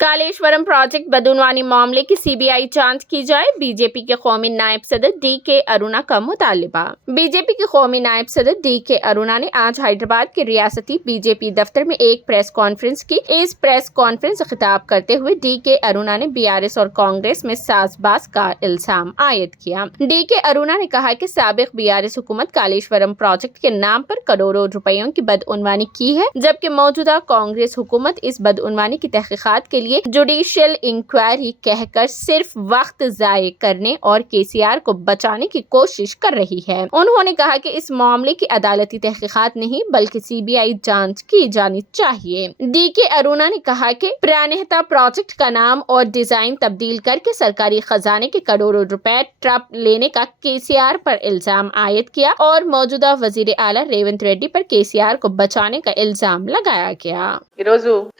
Kaleshwaram project बदूनवानी मामले की CBI जांच की जाए। बीजेपी के कौमी नायब सदर डी.के. अरुणा का मुतालिबा। बीजेपी के कौमी नायब सदर डी.के. अरुणा ने आज हैदराबाद के रियासती बीजेपी दफ्तर में एक प्रेस कॉन्फ्रेंस की। इस प्रेस कॉन्फ्रेंस से खिताब करते हुए डी.के. अरुणा ने बीआरएस और कांग्रेस में साजबाज का इल्जाम आयद किया। डी.के. अरुणा ने कहा कि साबिक बीआरएस हुकूमत कालेश्वरम प्रोजेक्ट के नाम पर करोड़ों रुपयों की बदउनवानी की है, जबकि मौजूदा कांग्रेस हुकूमत इस बदउनवानी की तहकीकात के लिए जुडिशियल इंक्वायरी कहकर सिर्फ वक्त जाये करने और केसीआर को बचाने की कोशिश कर रही है। उन्होंने कहा कि इस मामले की अदालती तहकीकात नहीं बल्कि सीबीआई जांच की जानी चाहिए। डी.के. अरुणा ने कहा कि प्राणहिता प्रोजेक्ट का नाम और डिजाइन तब्दील करके सरकारी खजाने के करोड़ों रुपए ट्रप लेने का केसीआर पर इल्जाम आयद किया और मौजूदा वजीर आला रेवंत रेड्डी पर केसीआर को बचाने का इल्जाम लगाया गया।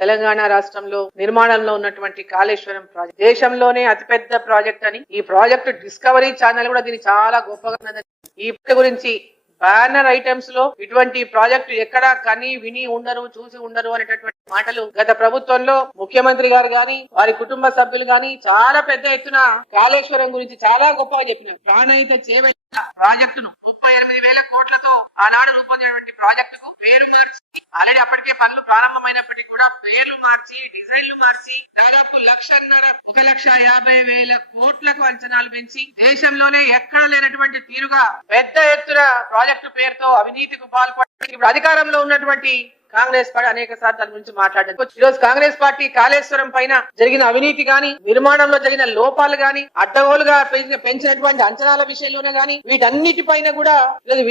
తెలంగాణ రాష్ట్రంలో నిర్మాణంలో ఉన్నటువంటి కాళేశ్వరం ప్రాజెక్ట్ దేశంలోనే అతిపెద్ద ప్రాజెక్ట్ అని ఈ ప్రాజెక్ట్ డిస్కవరీ ఛానల్ కూడా దీన్ని చాలా గొప్పగా ఉన్నదని ఈ గురించి బ్యానర్ ఐటమ్స్ లో ఇటువంటి ప్రాజెక్టు ఎక్కడ కని విని ఉండరు చూసి ఉండరు అనేటటువంటి మాటలు గత ప్రభుత్వంలో ముఖ్యమంత్రి గారు గాని వారి కుటుంబ సభ్యులు గాని చాలా పెద్ద ఎత్తున కాళేశ్వరం గురించి చాలా గొప్పగా చెప్పినారు. ప్రాణహిత చేవెళ్ల ప్రాజెక్టును 38,000 కోట్లతో ఆనాడు రూపొందినటువంటి ప్రాజెక్టుకు పేరు మార్చి ఆల్రెడీ అప్పటికే పనులు ప్రారంభమైనప్పటికీ కూడా పేర్లు మార్చి డిజైన్లు మార్చి దాదాపు 1,50,000 కోట్లకు అంచనాలు పెంచి దేశంలోనే ఎక్కడ లేనటువంటి తీరుగా పెద్ద ఎత్తున ప్రాజెక్టు పేరుతో అవినీతికి పాల్పడి ఇప్పుడు అధికారంలో ఉన్నటువంటి కాంగ్రెస్ పార్టీ అనేక సార్లు దాని గురించి మాట్లాడారు. ఈ రోజు కాంగ్రెస్ పార్టీ కాళేశ్వరం పైన జరిగిన అవినీతి గాని నిర్మాణంలో జరిగిన లోపాలు గాని అడ్డగోలుగా పెంచినటువంటి అంచనాల విషయంలోనే గాని వీటన్నిటిపైన కూడా ఈరోజు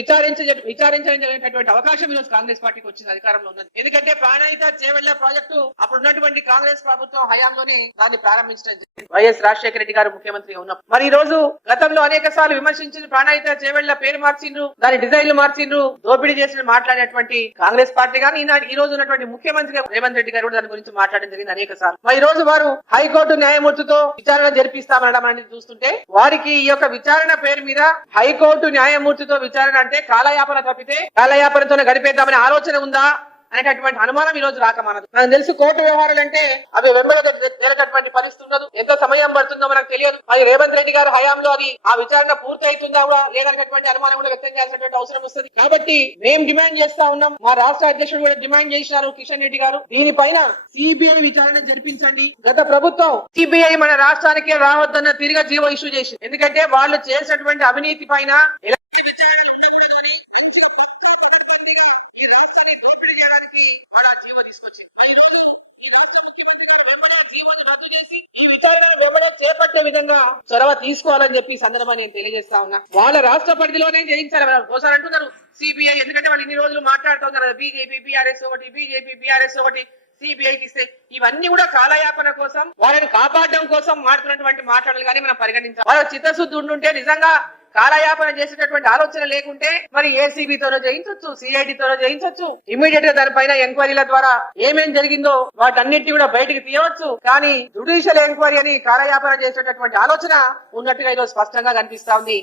విచారించడానికి అవకాశం ఈరోజు కాంగ్రెస్ పార్టీకి వచ్చింది, అధికారంలో ఉన్నది. ఎందుకంటే ప్రాణహిత చేవెళ్ల ప్రాజెక్టు అప్పుడు ఉన్నటువంటి కాంగ్రెస్ ప్రభుత్వం హయాంలోనే దాన్ని ప్రారంభించడం జరిగింది. వైఎస్ రాజశేఖర రెడ్డి గారు ముఖ్యమంత్రిగా ఉన్నప్పుడు మరి ఈ రోజు గతంలో అనేక సార్లు విమర్శించిన ప్రాణహిత చేవెళ్ల పేరు మార్చిండ్రు, దాని డిజైన్లు మార్చిండ్రు, దోపిడీ చేసిన మాట్లాడినటువంటి కాంగ్రెస్ పార్టీ గాని ఈ రోజు ఉన్నటువంటి ముఖ్యమంత్రి రేవంత్ రెడ్డి గారు దాని గురించి మాట్లాడడం జరిగింది అనేక సార్లు. ఈ రోజు వారు హైకోర్టు న్యాయమూర్తితో విచారణ జరిపిస్తామనడం అనేది చూస్తుంటే వారికి ఈ యొక్క విచారణ పేరు మీద హైకోర్టు న్యాయమూర్తితో విచారణ అంటే కాలయాపన తప్పితే కాలయాపనతోనే గడిపేద్దామనే ఆలోచన ఉందా అనేటటువంటి అనుమానం ఈ రోజు రాక మనదు. నాకు తెలుసు కోర్టు వ్యవహారాలు అంటే అవి వెంబడేటటువంటి పరిస్థితి ఉండదు, ఎంత సమయం పడుతుందో మనకు తెలియదు. అది రేవంత్ రెడ్డి గారి హయాంలో అది ఆ విచారణ పూర్తి అవుతుందా కూడా లేదనేటటువంటి అనుమానం కూడా వ్యక్తం చేయాల్సినటువంటి అవసరం వస్తుంది. కాబట్టి మేము డిమాండ్ చేస్తా ఉన్నాం, మా రాష్ట్ర అధ్యక్షుడు కూడా డిమాండ్ చేసినారు కిషన్ రెడ్డి గారు, దీనిపైన సిబిఐ విచారణ జరిపించండి. గత ప్రభుత్వం సిబిఐ మన రాష్ట్రానికి రావద్దన్న తిరిగి జీవో ఇష్యూ చేసింది. ఎందుకంటే వాళ్ళు చేసినటువంటి అవినీతి పైన చేపట్టే విధంగా చొరవ తీసుకోవాలని చెప్పి సందర్భాన్ని నేను తెలియజేస్తా ఉన్నా. వాళ్ళ రాష్ట్ర పరిధిలోనే చేయించాలి. ఒకసారి అంటున్నారు సిబిఐ, ఎందుకంటే వాళ్ళు ఇన్ని రోజులు మాట్లాడుతూ ఉన్నారు బీజేపీ బీఆర్ఎస్ ఒకటి, బీజేపీ బీఆర్ఎస్ ఒకటి, సిబిఐకి ఇస్తే ఇవన్నీ కూడా కాలయాపన కోసం వాళ్ళని కాపాడడం కోసం మాట్లాడినటువంటి మాటలు కానీ మనం పరిగణించాలి. వాళ్ళ చిత్తశుద్ధి ఉండుంటే నిజంగా కాలయాపన చేసేటటువంటి ఆలోచన లేకుంటే మరి ఏసీబీతోనో చేయించవచ్చు, సిఐడితోనో చేయించవచ్చు, ఇమీడియట్ గా దానిపైన ఎంక్వైరీల ద్వారా ఏమేం జరిగిందో వాటన్నిటిని కూడా బయటికి తీయవచ్చు. కానీ జుడిషియల్ ఎంక్వైరీ అని కాలయాపన చేసేటటువంటి ఆలోచన ఉన్నట్టుగా ఈరోజు స్పష్టంగా కనిపిస్తా ఉంది.